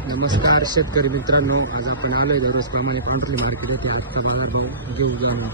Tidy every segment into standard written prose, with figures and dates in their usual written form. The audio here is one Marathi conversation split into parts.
नमस्कार शेतकरी मित्रांनो, आज आपण आलोय दररोजप्रमाणे पांढरी मार्केट येथे आजचा बाजार भाव घेऊ जाणून.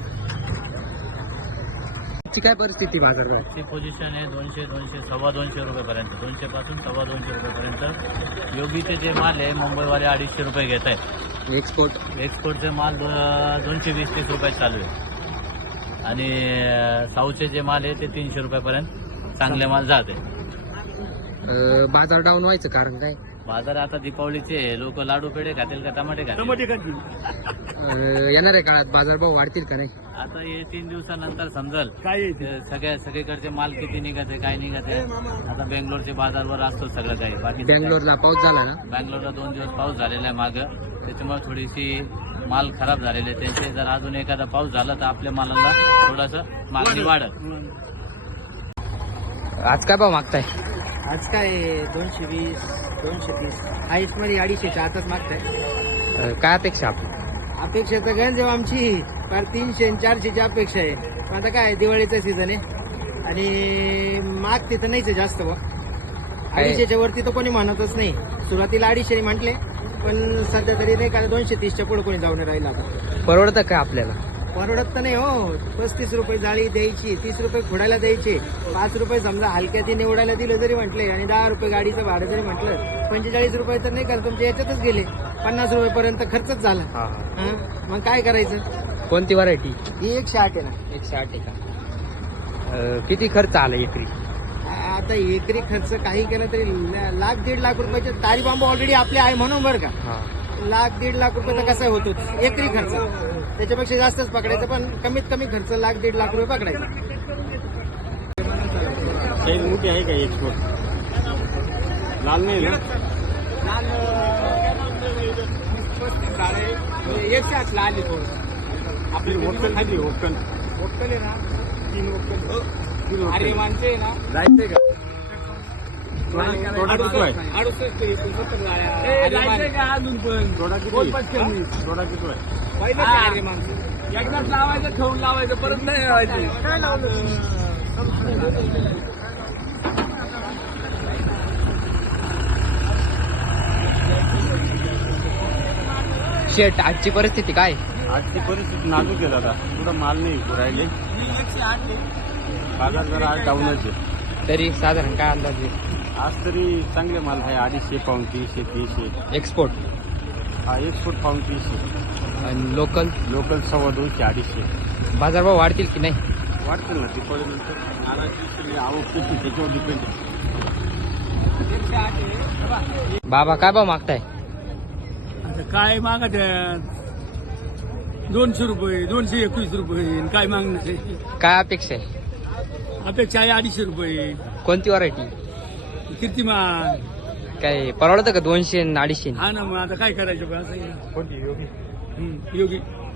ची काय परिस्थिती बाजारभाव? ची पोझिशन आहे 200, सव्वा 200 रुपयेपर्यंत, 200 पासून सव्वा 200 रुपयेपर्यंत. योगीचे जे माल आहे मुंबईवाले 250 रुपये घेत आहेत. एक्सपोर्टचे माल 220-30 रुपये चालू आहे आणि साऊथचे जे माल आहे ते 300 रुपयापर्यंत चांगले माल जात आहे. बाजार डाऊन व्हायचं कारण काय? बाजार आता दीपावलीचे लोक लाडू पेढे खातील का टमाटे खातील? येणाऱ्या काळात बाजारभाव वाढतील का नाही? आता हे 3 दिवसानंतर समजल काय सगळीकडचे माल किती निघत आहे, काय निघत आहे. आता बेंगलोरचे बाजारवर असतो सगळं काही. बाकी बेंगलोरला पाऊस झाला ना? बँगलोरला 2 दिवस पाऊस झालेला आहे मागं, त्याच्यामुळे थोडीशी माल खराब झालेले त्यांचे. जर अजून एखादा पाऊस झाला तर आपल्या मालाला थोडंसं मागणी वाढत. आज काय भाव मागताय? आज काय 220, 230, आईस मध्ये 250च्या आताच मागताय. काय अपेक्षा आपली? अपेक्षा तर गंज आमची फार 300 आणि 400ची अपेक्षा आहे. पण आता काय दिवाळीचा सीझन आहे आणि मागते तर नाहीच आहे जास्त बा. 250च्या वरती तर कोणी म्हणतच नाही. सुरुवातीला 250 म्हटले, पण सध्या तरी नाही का 230च्या पुढे कोणी जाऊन राहिला. आता परवडतं का आपल्याला? परवडत तर नाही हो. 35 रुपये जाळी द्यायची, 30 रुपये खोडायला द्यायचे, 5 रुपये समजा हलक्याती निवडायला दिलं जरी म्हटले आणि 10 रुपये गाडीचं भाडं जरी म्हटलं, 45 रुपये तर नाही का तुमच्या याच्यातच गेले. 50 रुपयेपर्यंत खर्चच झाला. हा, मग काय करायचं? कोणती व्हरायटी? ही 108 आहे ना. 108 आहे का? किती खर्च आला एकरी? आता एकरी खर्च काही केला तरी 1,00,000-1,50,000 रुपयाचे तारी बांबू ऑलरेडी आपले आहे म्हणून बरं का. 1,00,000-1,50,000 रुपये तर कसा होतो एकरी खर्च. त्याच्यापेक्षा जास्तच पकडायचं, पण कमीत कमी खर्च 1,00,000-1,50,000 रुपये पकडायचा. मोठी आहे का एक्सपोर्ट? लाल नाही ना? 108 ला आली थोडं. आपली वोक्कल खाली वोक्कल आहे ना, 3 वक्कल. अरे माणसे ना जायचंय का? एकदाच लावायचं, ठेवून लावायचं, परत नाही लावायचं. शेट, आजची परिस्थिती काय? आजची परिस्थिती नाजूक आहे दादा. पुढं माल नाही राहिले. बाजार जरा आज डाऊनच आहे. तरी साधारण काय अंदाज आहे? आज तरी चांगले माल आहे. 250 पाऊन 300, 300. एक्सपोर्ट हा, एक्सपोर्ट पाऊन 300 आणि लोकल लोकल 250, 250. बाजारभाव वाढतील की नाही? वाटतं ना दीपावलीनंतर. नानाची आवक किती त्याच्यावर डिपेंड आहे. बाबा काय भाव मागताय? काय मागत 200 रुपये, 221 रुपये. काय मागणं? काय अपेक्षा आहे? अपेक्षा आहे 250 रुपये. कोणती व्हरायटी? कीर्तिमान. काय परवडतं का 200 आणि 250? हा ना, मग आता काय करायचं बा, असं आहे. कोणती योगी? योगी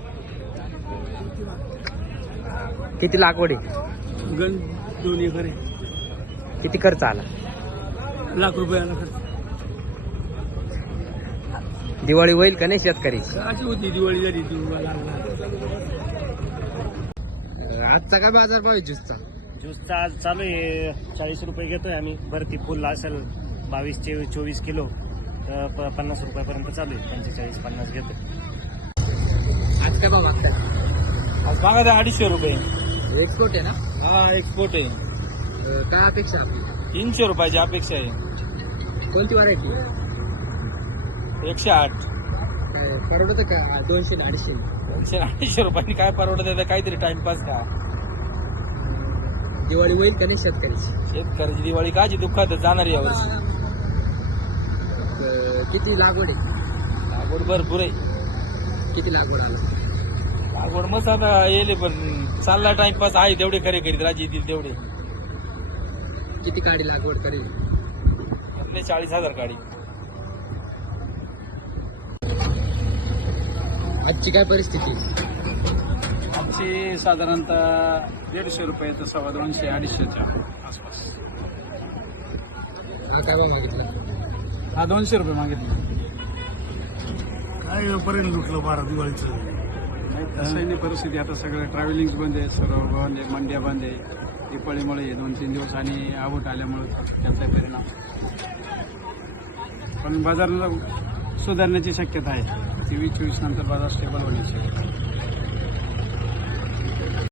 किती लागवड आहे? गण 2 एकर आहे. किती खर्च आला? ₹1,00,000 आला खर्च. दिवाळी होईल का नाही शेतकरी? अशी होती दिवाळी झाली. आजचा काय बाजारभाव आहे ज्यूसचा? ज्यूसचा आज चालू आहे 40 रुपये घेतोय आम्ही. भरती फुल असेल 22-24 किलो तर 50 रुपयापर्यंत चालू आहे. 45-50 घेतोय. आज काय भाव मागताय? आज मागा 250 रुपये. एक्सपोर्ट आहे ना? हा, एक्सपोर्ट आहे. काय अपेक्षा आपली? 300 रुपयाची अपेक्षा आहे. कोणती व्हरायटी? 108. काय परवडतं का 200 आणि 250? 250 रुपयांनी काय परवडत आहे? काहीतरी टाइमपास का? दिवाळी होईल का नाही शेतकऱ्याची? शेतकऱ्याची दिवाळी काची दुःखात जाणार यावर्षी. किती लागवड आहे? लागवड भरपूर आहे. किती लागवड आलं? लागवड मस्त आता येईल, पण चालला टाइमपास आहे. तेवढे खरे करीत राजी येतील तेवढे. किती काडी लागवड करेल? आपले 40,000 काढी. आजची काय परिस्थिती? आमची साधारणतः 150 रुपये तर 250, 250च्या आसपास. हा काय भाव मागितला? हा 200 रुपये मागितले. काय पर्यंत लुटलं 12 दिवाळीचं. तसं नाही परिस्थिती. आता सगळं ट्रॅव्हलिंग बंद आहे, सर्व बंद आहे, मंड्या बंद आहे. दिवाळीमुळे 2-3 दिवस आणि आवट आल्यामुळे त्याचा परिणाम. पण बाजार सुधारण्याची शक्यता आहे. 23-24 नंतर बाजार स्टेबल होण्याची शक्यता आहे.